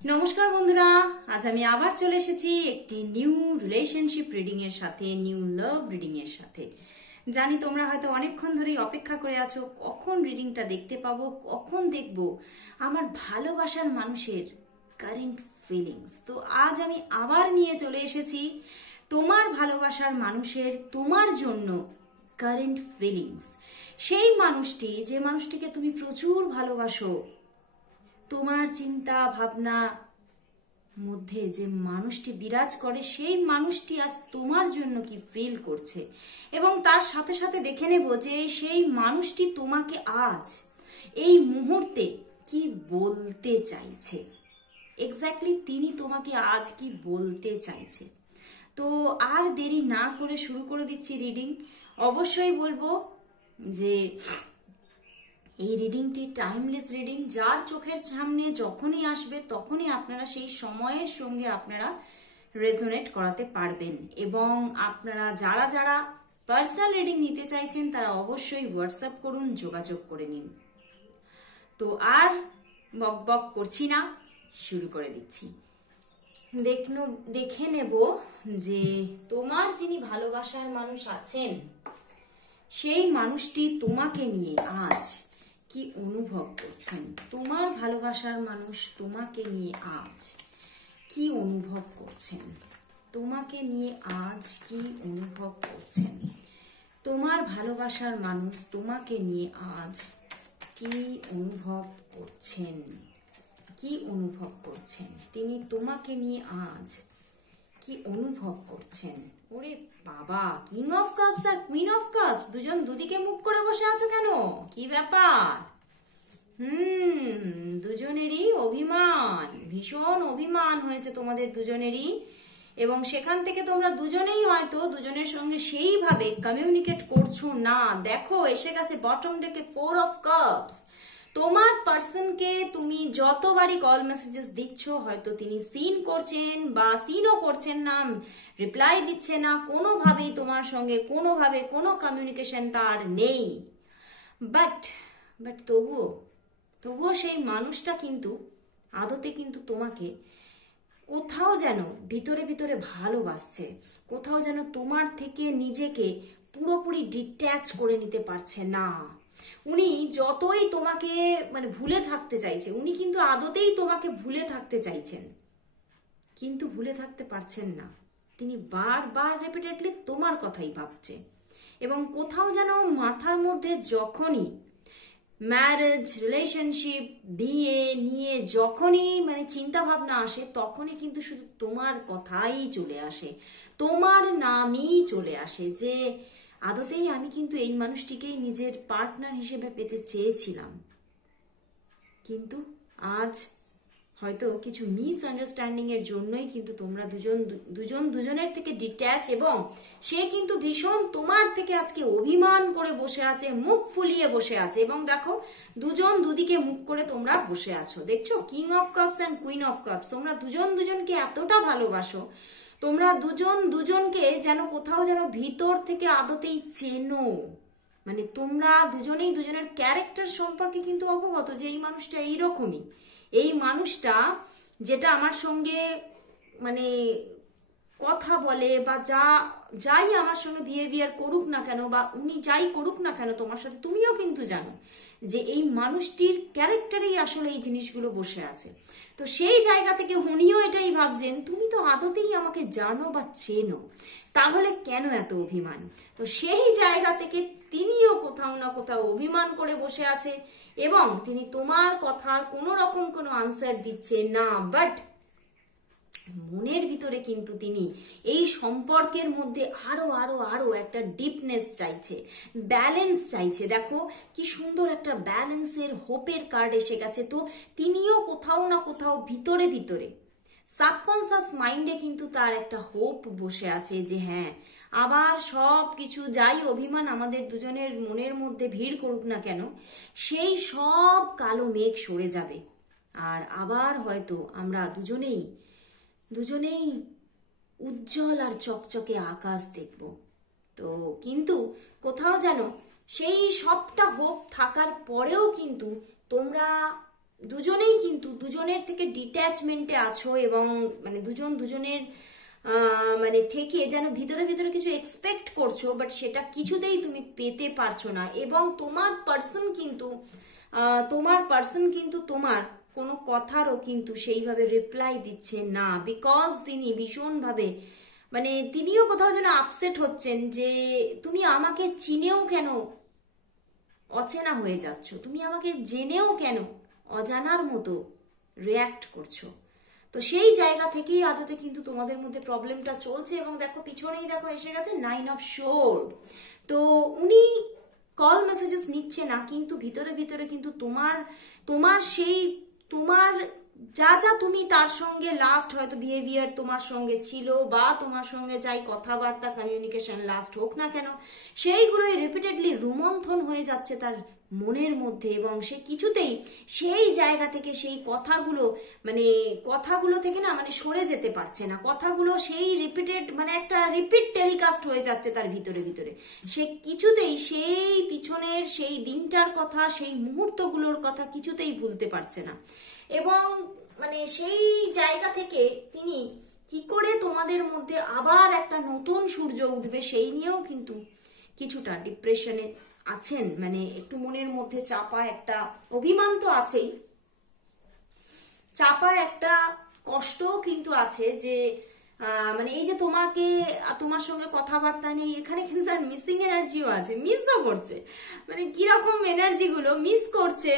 নমস্কার বন্ধুরা, আজ আমি আবার চলে এসেছি একটি নিউ রিলেশনশিপ রিডিং এর সাথে, নিউ লাভ রিডিং এর সাথে। জানি তোমরা হয়তো অনেকক্ষণ ধরেই অপেক্ষা করে আছো কখন রিডিংটা দেখতে পাবো, কখন দেখবো আমার ভালোবাসার মানুষের কারেন্ট ফিলিংস। তো আজ আমি আবার নিয়ে চলে এসেছি তোমার ভালোবাসার মানুষের তোমার জন্য কারেন্ট ফিলিংস। সেই মানুষটি, যে মানুষটিকে তুমি প্রচুর ভালোবাসো, তোমার চিন্তা ভাবনা মধ্যে যে মানুষটি বিরাজ করে, সেই মানুষটি আজ তোমার জন্য কি ফিল করছে, এবং তার সাথে সাথে দেখে নেব যে সেই মানুষটি তোমাকে আজ এই মুহূর্তে কি বলতে চাইছে। এক্স্যাক্টলি তিনি তোমাকে আজ কি বলতে চাইছে। তো আর দেরি না করে শুরু করে দিচ্ছি রিডিং। অবশ্যই বলবো যে এই রিডিংটি টাইমলেস রিডিং, যার চোখের সামনে যখনই আসবে তখনই আপনারা সেই সময়ের সঙ্গে আপনারা রেজোনেট করাতে পারবেন। এবং আপনারা যারা যারা পার্সোনাল রিডিং নিতে চাইছেন তারা অবশ্যই হোয়াটসঅ্যাপ করুন, যোগাযোগ করে নিন। তো আর বক বক করছি না, শুরু করে দিচ্ছি। দেখে নেব যে তোমার যিনি ভালোবাসার মানুষ আছেন, সেই মানুষটি তোমাকে নিয়ে আজ কি অনুভব করছেন। তোমার ভালোবাসার মানুষ তোমাকে নিয়ে আজ কি অনুভব করছেন, তোমাকে নিয়ে আজ কি অনুভব করছেন। তোমার ভালোবাসার মানুষ তোমাকে নিয়ে আজ কি অনুভব করছেন, কি অনুভব করছেন। তিনি তোমাকে নিয়ে আজ কি অনুভব করছেন। ওরে বাবা, কিং অফ কাপস আর কুইন অফ কাপস, দুজন দুদিকে মুখ করে বসে আছো কেন? কি ব্যাপার? দুজনেরই অভিমান, ভীষণ অভিমান হয়েছে তোমাদের দুজনেরই, এবং সেখান থেকে তোমরা দুজনেই হয়তো দুজনের সঙ্গে সেইভাবে কমিউনিকেট করছো না। দেখো এসে গেছে বটম ডেকে 4 অফ কাপস। তোমার পার্সনকে তুমি যতবারই কল মেসেজেস দিচ্ছ, হয়তো তিনি সিন করছেন বা সিনও করছেন না, রিপ্লাই দিচ্ছে না, কোনোভাবেই তোমার সঙ্গে কোনোভাবে কোনো কমিউনিকেশন তার নেই। বাট তবুও সেই মানুষটা কিন্তু আদতে কিন্তু তোমাকে কোথাও যেন ভিতরে ভিতরে ভালোবাসছে, কোথাও যেন তোমার থেকে নিজেকে পুরোপুরি ডিট্যাচ করে নিতে পারছে না। উনি যতই তোমাকে ভুলে থাকতে চাইছে, উনি কিন্তু আদতেই তোমাকে ভুলে থাকতে চাইছেন, কিন্তু ভুলে থাকতে পারছেন না। তিনি বারবার রিপিটেডলি তোমার কথাই ভাবছে, এবং কোথাও যেন মাথার মধ্যে যখনই ম্যারেজ, রিলেশনশিপ, বিয়ে নিয়ে যখনই চিন্তা ভাবনা আসে, তখনই কিন্তু শুধু তোমার কথাই চলে আসে, তোমার নামই চলে আসে, যে আদতেই আমি কিন্তু এই মানুষটিকেই নিজের পার্টনার হিসেবে পেতে চেয়েছিলাম, কিন্তু আজ হয়তো কিছু মিসআন্ডারস্ট্যান্ডিং এর জন্যই কিন্তু তোমরা দুজনের থেকে ডিট্যাচ, এবং সে কিন্তু ভীষণ তোমার থেকে আজকে অভিমান করে বসে আছে, মুখ ফুলিয়ে বসে আছে। এবং দেখো দুজন দুদিকে মুখ করে তোমরা বসে আছো, দেখছো king of cups and queen of cups. তোমরা দুজনকে এতটা ভালোবাসো, তোমরা দুজনকে যেন কোথাও যেন ভিতর থেকে আদতেই চেনো। তোমরা দুজনেই দুজনের ক্যারেক্টার সম্পর্কে কিন্তু অবগত, যে এই মানুষটা এইরকমই, এই মানুষটা যেটা আমার সঙ্গে কথা বলে বা যাই আমার সঙ্গে বিহেভিয়ার করুক না কেন, বা উনি যাই করুক না কেন তোমার সাথে, তুমিও কিন্তু জানো যে এই মানুষটির ক্যারেক্টারেই আসলে এই জিনিসগুলো বসে আছে। তো সেই জায়গা থেকে উনিও এটাই ভাবছেন, তুমি তো আদতেই আমাকে জানো বা চেনো, তাহলে কেন এত অভিমান। তো সেই জায়গা থেকে তিনিও কোথাও না কোথাও অভিমান করে বসে আছে, এবং তিনি তোমার কথার কোনো রকম কোনো আনসার দিচ্ছে না। বাট মনের ভিতরে কিন্তু তিনি এই সম্পর্কের মধ্যে আরো আরো আরো একটা ডিপনেস চাইছে, ব্যালেন্স চাইছে। দেখো কি সুন্দর একটা ব্যালেন্সের হোপের কার্ড এসে গেছে। তো তিনিও কোথাও না কোথাও ভিতরে ভিতরে সাবকনসিয়াস মাইন্ডে কিন্তু তার একটা হোপ বসে আছে, যে হ্যাঁ, আবার সব কিছু যাই অভিমান আমাদের দুজনের মনের মধ্যে ভিড় করুক না কেন, সেই সব কালো মেঘ সরে যাবে, আর আবার হয়তো আমরা দুজনেই উজ্জ্বল আর চকচকে আকাশ দেখব। তো কিন্তু কোথাও যেন সেই সবটা হোপ থাকার পরেও কিন্তু তোমরা দুজনেই কিন্তু দুজনের থেকে ডিট্যাচমেন্টে আছো, এবং মানে দুজন দুজনের মানে থেকে যেন ভিতরে ভিতরে কিছু এক্সপেক্ট করছো, বাট সেটা কিছুতেই তুমি পেতে পারছো না। এবং তোমার পার্সন কিন্তু তোমার কোনো কথারও কিন্তু সেইভাবে রিপ্লাই দিচ্ছে না, বিকজ তিনি ভীষণভাবে মানে তিনিও কোথাও যেন আপসেট হচ্ছেন যে তুমি আমাকে চিনেও কেন অচেনা হয়ে যাচ্ছ, তুমি আমাকে জেনেও কেন অজানার মতো রিয়্যাক্ট করছো। তো সেই জায়গা থেকেই আদতে কিন্তু তোমাদের মধ্যে প্রবলেমটা চলছে। এবং দেখো পিছনেই দেখো এসে গেছে 9 অফ সোর্ড। তো উনি কল মেসেজেস নিচ্ছে না, কিন্তু ভিতরে ভিতরে কিন্তু তোমার যা যা তুমি তার সঙ্গে লাস্ট হয়তো বিহেভিয়ার তোমার সঙ্গে ছিল, বা তোমার সঙ্গে যাই কথাবার্তা কমিউনিকেশন লাস্ট হোক না কেন, সেইগুলোই রিপিটেডলি রোমন্থন হয়ে যাচ্ছে তার মনের মধ্যে। এবং সে কিছুতেই সেই জায়গা থেকে সেই কথাগুলো থেকে না মানে সরে যেতে পারছে না। কথাগুলো সেই রিপিটেড মানে একটা রিপিট টেলিকাস্ট হয়ে যাচ্ছে তার ভিতরে ভিতরে। সে কিছুতেই সেই পিছনের সেই দিনটার কথা, সেই মুহূর্তগুলোর কথা কিছুতেই ভুলতে পারছে না। এবং মানে সেই জায়গা থেকে তিনি কি করে তোমাদের মধ্যে আবার একটা নতুন সূর্য উঠবে সেই নিয়েও কিন্তু কিছুটা ডিপ্রেশনে আছেন। মানে একটু মনের মধ্যে চাপা একটা অভিমান তো আছেই, চাপা একটা কষ্টও কিন্তু আছে যে মানে এই যে তোমার সঙ্গে কথাবার্তা নেই, এখানে কিন্তু তার মিসিং এনার্জিও আছে, মিসও করছে। মানে কিরকম এনার্জিগুলো মিস করছে,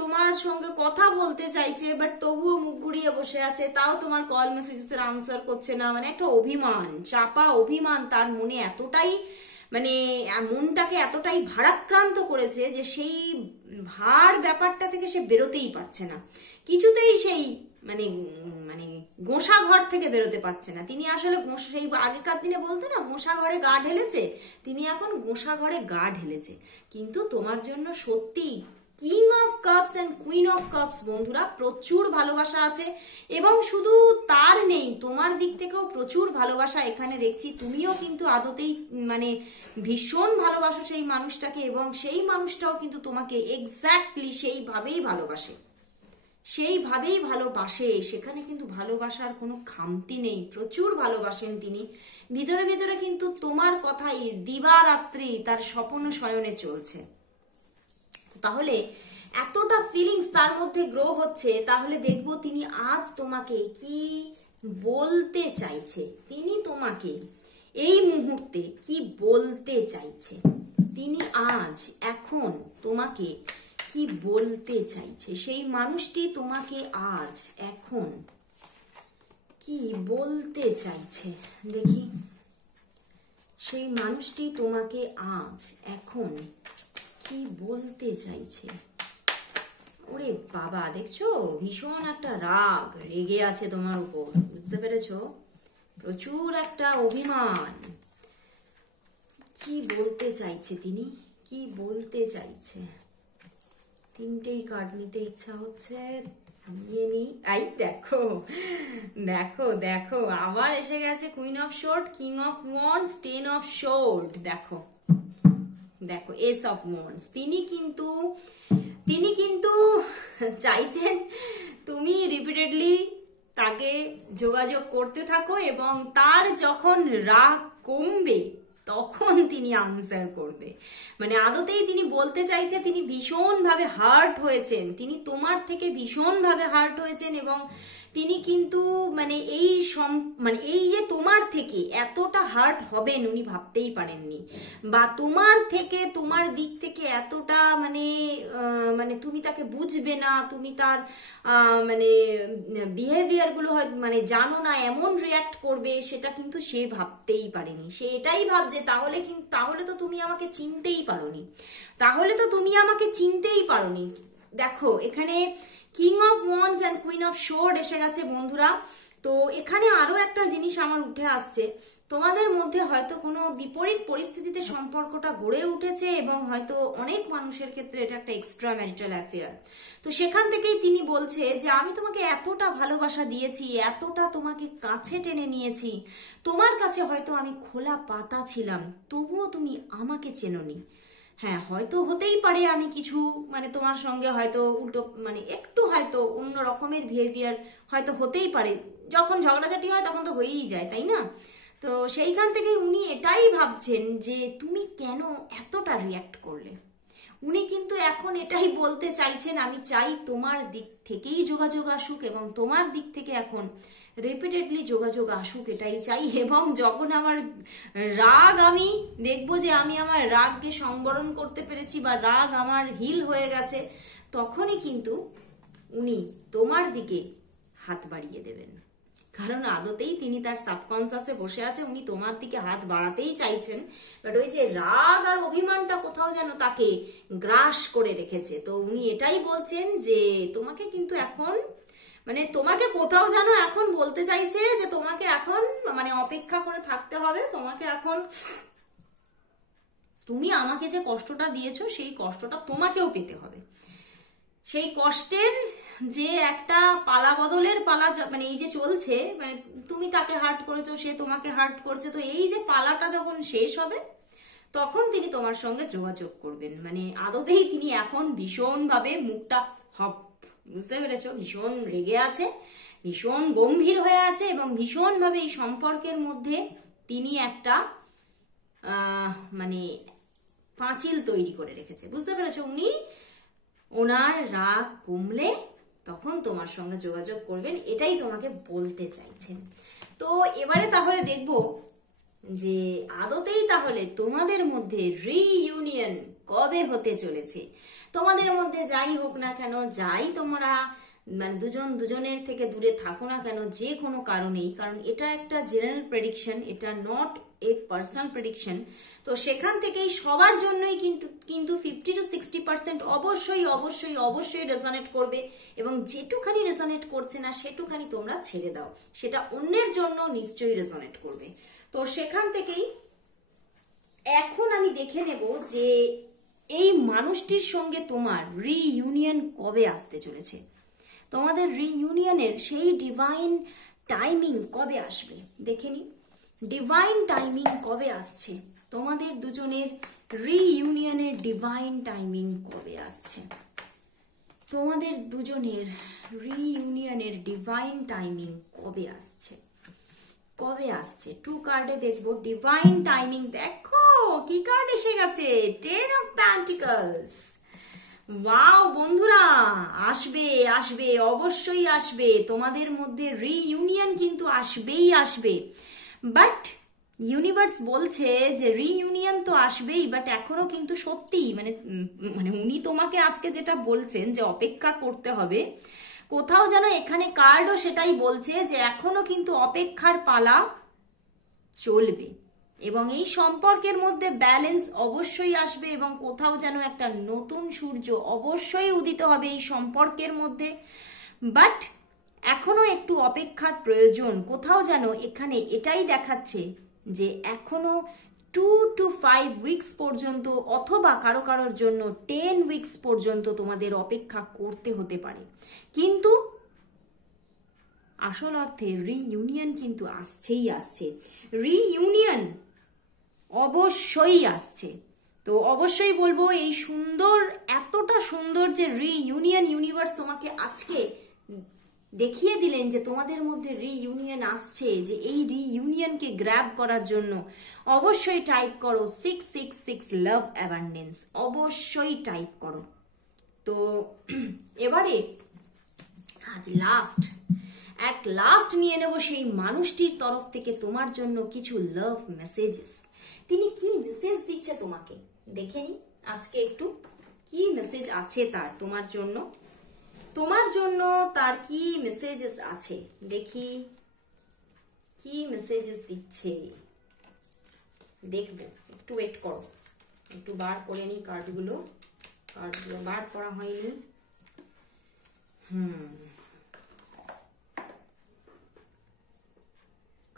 তোমার সঙ্গে কথা বলতে চাইছে বাট তবুও মুখ ঘুরিয়ে বসে আছে, তাও তোমার কল মেসেজের আনসার করছে না। মানে একটা অভিমান, চাপা অভিমান তার মনে এতটাই মানে মনটাকে এতটাই ভারাক্রান্ত করেছে যে সেই ভার ব্যাপারটা থেকে সে বেরোতেই পারছে না, কিছুতেই সেই মানে মানে গোঁসা ঘর থেকে বেরোতে পারছে না। তিনি আসলে সেই আগেকার দিনে বলতো না গোঁসা ঘরে গা ঢেলেছে, তিনি এখন গোঁসা ঘরে গা ঢেলেছে। কিন্তু তোমার জন্য সত্যি king of cups and queen of cups বন্ধুরা প্রচুর ভালোবাসা আছে। এবং শুধু তার নেই, তোমার দিক থেকেও প্রচুর ভালোবাসা এখানে দেখছি। তুমিও কিন্তু আদতেই মানে ভীষণ ভালোবাসো সেই মানুষটাকে, এবং সেই মানুষটাও কিন্তু তোমাকে এক্স্যাক্টলি সেইভাবেই ভালোবাসে, সেখানে কিন্তু ভালোবাসার কোনো খামতি নেই, প্রচুর ভালোবাসেন তিনি। ভিতরে ভিতরে কিন্তু তোমার কথাই দিবারাত্রি তার স্বপ্ন শয়নে চলছে। তাহলে এতটা ফিলিংস তার মধ্যে গ্রো হচ্ছে, তাহলে দেখবো তিনি আজ তোমাকে কি বলতে চাইছে, তিনি তোমাকে এই মুহূর্তে কি বলতে চাইছে, তিনি আজ এখন তোমাকে কি বলতে চাইছে, সেই মানুষটি তোমাকে আজ এখন কি বলতে চাইছে। দেখি সেই মানুষটি তোমাকে আজ এখন কি বলতে চাইছে। ওরে বাবা, দেখছো ভীষণ একটা রাগ, রেগে আছে তোমার উপর, বুঝতে পেরেছো? প্রচুর একটা অভিমান। কি বলতে চাইছে তিনি, কি বলতে চাইছে? তিনটেই কার্ড নিতে ইচ্ছা হচ্ছে, নিয়ে নি। আই দেখো দেখো দেখো আবার এসে গেছে queen of শোর্ড, king of wands, 10 of শোর্ড। দেখো দেখো এস অফ ওয়ান্ডস। তিনি কিন্তু চাইছেন তুমি রিপিটেডলি তাকে যোগাযোগ করতে থাকো, এবং তার যখন রাগ কমবে তখন তিনি আনসার করবে। মানে আদতেই তিনি বলতে চাইছে তিনি ভীষণভাবে হার্ট হয়েছেন, তিনি তোমার থেকে ভীষণভাবে হার্ট হয়েছেন। এবং তিনি কিন্তু মানে এই যে তোমার থেকে এতটা হার্ট হবেন উনি ভাবতেই পারেননি, বা তোমার দিক থেকে এতটা মানে তুমি তাকে বুঝবে না, তুমি তার মানে বিহেভিয়ারগুলো মানে জানো না, এমন রিয়্যাক্ট করবে সেটা কিন্তু সে ভাবতেই পারেনি। সে এটাই ভাবছে তাহলে তো তুমি আমাকে চিনতেই পারোনি। দেখো এখানে king of wands and queen of শোর্ড এসে গেছে বন্ধুরা। তো এখানে আরো একটা জিনিস আমার উঠে আসছে, তোমাদের মধ্যে হয়তো কোনো বিপরীত পরিস্থিতিতে সম্পর্কটা গড়ে উঠেছে, এবং হয়তো অনেক মানুষের ক্ষেত্রে এটা একটা এক্সট্রা ম্যারিটাল অ্যাফেয়ার। তো সেখান থেকেই তিনি বলছে যে আমি তোমাকে এতটা ভালোবাসা দিয়েছি, এতটা তোমাকে কাছে টেনে নিয়েছি, তোমার কাছে হয়তো আমি খোলা পাতা ছিলাম, তবুও তুমি আমাকে চেনোনি। হ্যাঁ, হয়তো হতেই পারে আমি কিছু মানে তোমার সঙ্গে হয়তো উল্টো মানে একটু হয়তো অন্য রকমের বিহেভিয়ার হয়তো হতেই পারে। যখন ঝগড়াঝাটি হয় তখন তো হয়েই যায়, তাই না? তো সেইখান থেকে উনি এটাই ভাবছেন যে তুমি কেন এতটা রিয়্যাক্ট করলে। উনি কিন্তু এখন এটাই বলতে চাইছেন, আমি চাই তোমার দিক থেকেই যোগাযোগ আসুক এবং তোমার দিক থেকে এখন রিপিটেডলি যোগাযোগ আসুক, এটাই চাই। এবং যখন আমার রাগ, আমি দেখবো যে আমি আমার রাগকে সংবরণ করতে পেরেছি বা রাগ আমার হিল হয়ে গেছে, তখনই কিন্তু উনি তোমার দিকে হাত বাড়িয়ে দেবেন। কারণ আদতেই তিনি তার সাবকনসিয়াসে বসে আছে, উনি তোমার দিকে হাত বাড়াতেই চাইছেন, বাট ওই যে রাগ আর অভিমানটা কোথাও যেন তাকে গ্রাস করে রেখেছে। তো উনি এটাই বলছেন যে তোমাকে কিন্তু এখন মানে তোমাকে কোথাও যেন এখন বলতে চাইছে যে তোমাকে এখন মানে অপেক্ষা করে থাকতে হবে, তোমাকে এখন তুমি আমাকে যে কষ্টটা দিয়েছো সেই কষ্টটা তোমাকেও পেতে হবে। সেই কষ্টের যে একটা পালা বদলের পালা মানে এই যে চলছে, মানে তুমি তাকে হার্ট করেছো, সে তোমাকে হার্ট করছে, তো এই যে পালাটা যখন শেষ হবে তখন তিনি তোমার সঙ্গে যোগাযোগ করবেন। মানে আদতেই তিনি এখন ভীষণভাবে মুখটা হপ, বুঝতে পেরেছো, ভীষণ রেগে আছে, ভীষণ গম্ভীর হয়ে আছে এবং ভীষণভাবে এই সম্পর্কের মধ্যে তিনি একটা মানে পাঁচিল তৈরি করে রেখেছে, বুঝতে পেরেছো। উনি ওনার রাগ কমলে তখন তোমার সঙ্গে যোগাযোগ করবেন, এটাই তোমাকে বলতে চাইছেন। তো এবারে তাহলে দেখব যে আদতেই তাহলে তোমাদের মধ্যে রিইউনিয়ন কবে হতে চলেছে। তোমাদের মধ্যে যাই হোক না কেন, যাই তোমরা মানে দুজন দুজনের থেকে দূরে থাকো না কেন, যে কোনো কারণেই, কারণ এটা একটা জেনারেল প্রেডিকশন, এটা নট এ পার্সোনাল প্রেডিকশন। তো সেখান থেকেই সবার জন্যই কিন্তু 50 to 60% অবশ্যই অবশ্যই অবশ্যই রেজনেট করবে, এবং যেটুখানি রেজনেট করছে না সেটুখানি তোমরা ছেড়ে দাও, সেটা অন্যের জন্য নিশ্চয়ই রেজনেট করবে। তো সেখান থেকেই এখন আমি দেখে নেব যে এই মানুষটির সঙ্গে তোমার রিইউনিয়ন কবে আসতে চলেছে, তোমাদের রিইউনিয়নের সেই ডিভাইন টাইমিং কবে আসবে দেখে নি। ডিভাইন টাইমিং কবে আসছে, তোমাদের দুজনের রিইউনিয়নের ডিভাইন টাইমিং কবে আসছে, তোমাদের দুজনের রিইউনিয়নের ডিভাইন টাইমিং কবে আসছে, কবে আসছে। 2 কার্ডে দেখবো ডিভাইন টাইমিং। দেখো কি কার্ড এসে গেছে, 10 অফ পেন্টিকলস। ওয়াও বন্ধুরা, আসবে আসবে, অবশ্যই আসবে, তোমাদের মধ্যে রিইউনিয়ন কিন্তু আসবেই আসবে। বাট ইউনিভার্স বলছে যে রিইউনিয়ন তো আসবেই, বাট এখনো কিন্তু সত্যি মানে মানে উনি তোমাকে আজকে যেটা বলছেন যে অপেক্ষা করতে হবে, কোথাও যেন এখানে কার্ডও সেটাই বলছে যে এখনো কিন্তু অপেক্ষার পালা চলবে এবং এই সম্পর্কের মধ্যে ব্যালেন্স অবশ্যই আসবে এবং কোথাও যেন একটা নতুন সূর্য অবশ্যই উদিত হবে এই সম্পর্কের মধ্যে। বাট এখনো একটু অপেক্ষার প্রয়োজন, কোথাও যেন এখানে এটাই দেখাচ্ছে যে এখনো 2 to 5 উইকস পর্যন্ত, অথবা কারো কারোর জন্য 10 উইকস পর্যন্ত তোমাদের অপেক্ষা করতে হতে পারে, কিন্তু আসল অর্থে রিইউনিয়ন কিন্তু আসছেই আসছে, রিইউনিয়ন অবশ্যই আসছে। তো অবশ্যই বলবো এই সুন্দর, এতটা সুন্দর যে রিইউনিয়ন ইউনিভার্স তোমাকে আজকে দেখিয়ে দিলেন যে তোমাদের মধ্যে রিইউনিয়ন আসছে, যে এই রিইউনিয়নকে গ্র্যাব করার জন্য অবশ্যই টাইপ করো 666 লাভ অ্যাবান্ডেন্স, অবশ্যই টাইপ করো। তো এবারে আজ অ্যাট লাস্ট নিয়ে নেব সেই মানুষটির তরফ থেকে তোমার জন্য কিছু লাভ মেসেজেস। তিনি কি মেসেজ দিচ্ছে তোমাকে দেখে নি আজকে একটু, কি মেসেজ আছে তার তোমার জন্য, তোমার জন্য তার কি মেসেজেস আছে দেখি, কি মেসেজেস দিচ্ছে দেখবো, একটু ওয়েট করো, একটু বার করে নি কার্ডগুলো বার করা হয়নি।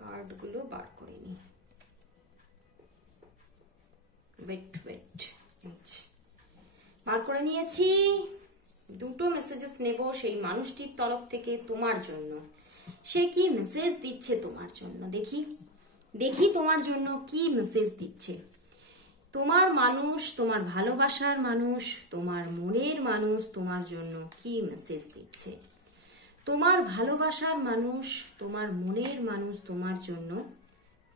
কার্ডগুলো বার করে নি, ওয়েট বার করে নিয়েছি। দুটো মেসেজেস নেব সেই মানুষটির তরফ থেকে তোমার জন্য, সে কি মেসেজ দিচ্ছে তোমার জন্য দেখি তোমার জন্য কি মেসেজ দিচ্ছে। তোমার মানুষ, তোমার ভালোবাসার মানুষ, তোমার মনের মানুষ তোমার জন্য কি মেসেজ দিচ্ছে? তোমার ভালোবাসার মানুষ, তোমার মনের মানুষ তোমার জন্য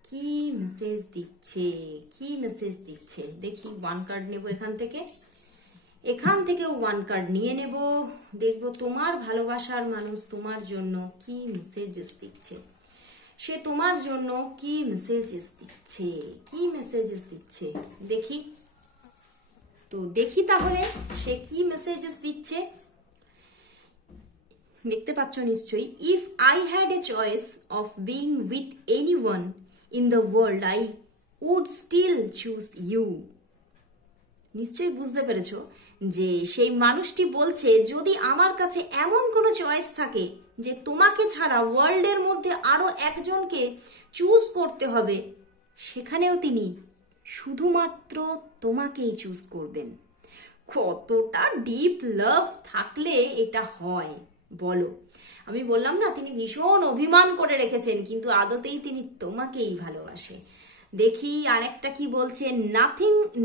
কি মেসেজ দিচ্ছে? কি মেসেজ দিচ্ছে দেখি। 1 কার্ড নেব এখান থেকে 1 কার্ড নিয়ে নেব, দেখব তোমার ভালোবাসার মানুষ তোমার জন্য কি মেসেজেস দিচ্ছে। সে তোমার জন্য কি মেসেজেস দিচ্ছে, কি মেসেজেস দিচ্ছে দেখি। তো দেখি তাহলে সে কি মেসেজেস দিচ্ছে। দেখতে পাচ্ছ নিশ্চয়ই, if I had a choice of being with anyone in the world I would still choose you. নিশ্চয়ই বুঝতে পেরেছো যে সেই মানুষটি বলছে, যদি আমার কাছে এমন কোনো চয়েস থাকে যে তোমাকে ছাড়া ওয়ার্ল্ডের মধ্যে আরো একজনকে চুজ করতে হবে, সেখানেও তিনি শুধুমাত্র তোমাকেই চুজ করবেন। কতটা ডিপ লাভ থাকলে এটা হয় বলো? আমি বললাম না, তিনি ভীষণ অভিমান করে রেখেছেন, কিন্তু আদতেই তিনি তোমাকেই ভালোবাসে। দেখি আরেকটা কি বলছে,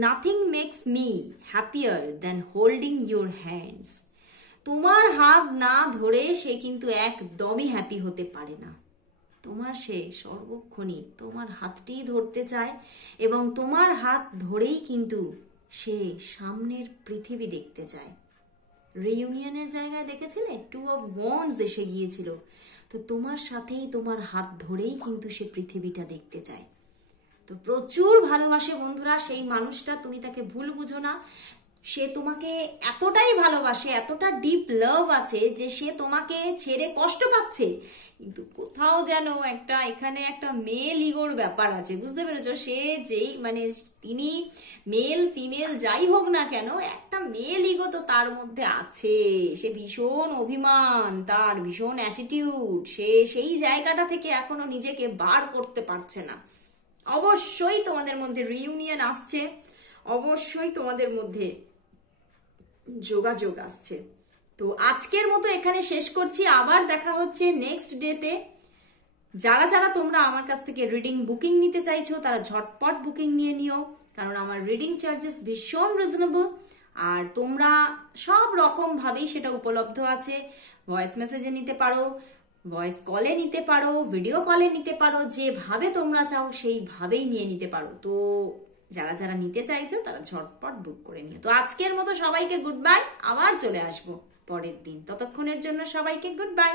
nothing makes me happier than holding your hands. তোমার হাত না ধরে সে কিন্তু একদমই হ্যাপি হতে পারে না। তোমার সে সর্বক্ষণই তোমার হাতটিই ধরতে চায়, এবং তোমার হাত ধরেই কিন্তু সে সামনের পৃথিবী দেখতে চায়। রিইউনিয়নের জায়গায় দেখেছিলে 2 অফ ওয়ান্ডস এসে গিয়েছিল, তো তোমার সাথেই তোমার হাত ধরেই কিন্তু সে পৃথিবীটা দেখতে চায়। তো প্রচুর ভালোবাসে বন্ধুরা সেই মানুষটা, তুমি তাকে ভুল বুঝো না। সে তোমাকে এতটাই ভালোবাসে, এতটা ডিপ লাভ আছে যে সে তোমাকে ছেড়ে কষ্ট পাচ্ছে, কিন্তু কোথাও যেন এখানে একটা মেল ইগোর ব্যাপার আছে, বুঝতে পেরেছো? সে যেই তিনি মেল ফিমেল যাই হোক না কেন, একটা মেল ইগো তো তার মধ্যে আছে। সে ভীষণ অভিমান, তার ভীষণ অ্যাটিটিউড, সে সেই জায়গাটা থেকে এখনো নিজেকে বার করতে পারছে না। অবশ্যই তোমাদের মধ্যে রিইউনিয়ন আসছে, অবশ্যই তোমাদের মধ্যে যোগাযোগ আসছে। তো আজকের মতো এখানে শেষ করছি, আবার দেখা হচ্ছে নেক্সট ডেতে। যারা যারা তোমরা আমার কাছ থেকে রিডিং বুকিং নিতে চাইছো তারা ঝটপট বুকিং নিয়ে নিও, কারণ আমার রিডিং চার্জেস ভীষণ রিজনেবল, আর তোমরা সব রকম ভাবেই সেটা উপলব্ধ আছে। ভয়েস মেসেজে নিতে পারো, ভয়েস কলে নিতে পারো, ভিডিও কলে নিতে পারো, যেভাবে তোমরা চাও সেইভাবেই নিয়ে নিতে পারো। তো যারা যারা নিতে চাইছো তারা ঝটপট বুক করে নিও। তো আজকের মতো সবাইকে গুড বাই, আবার চলে আসবো পরের দিন। ততক্ষণের জন্য সবাইকে গুড বাই।